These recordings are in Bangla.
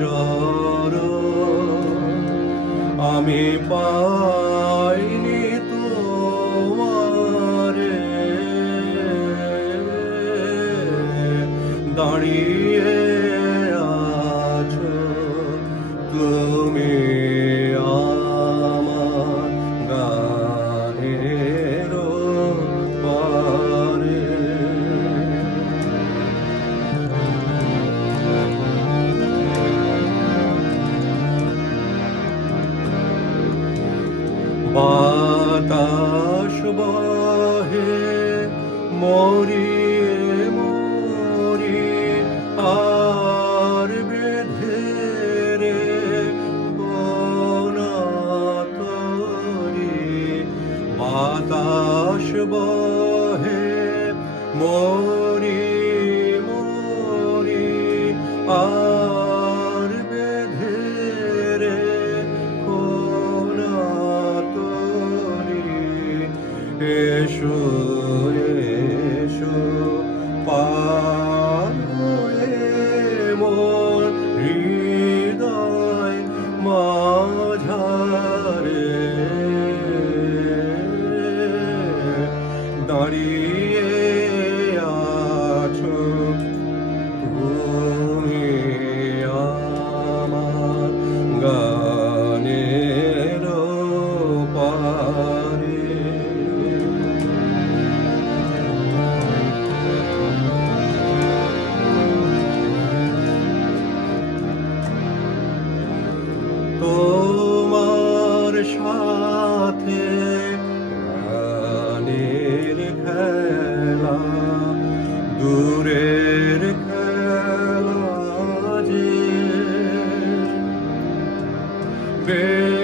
চর আমি পাইনি তোমারে। দাঁড়িয়ে বাতাস বহে মরিয়ে মরি আর বেঁধে রে কোনাতরি বাতাস বহে মরি মরি আর Yeshua. build.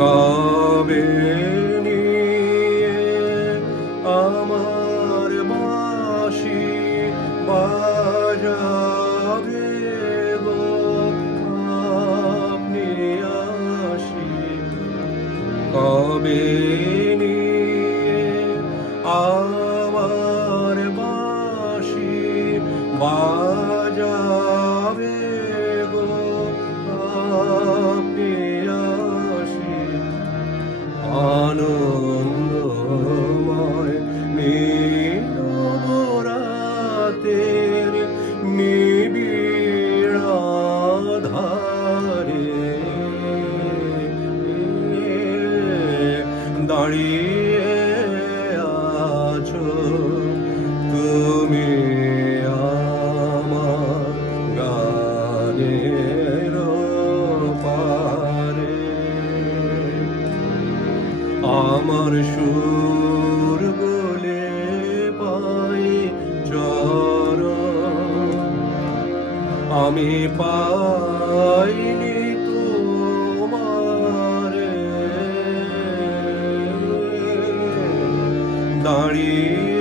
কবে নিয়ে আমার বাঁশি বাজাবে আপনি আসি। কবে নিয়ে আমার নীলবরাতের নিবিড় আধারে দাঁড়িয়ে আছো তুমি আমার গানের পারে। আমার সুর আমি পাইনি তোমারে। দাঁড়িয়ে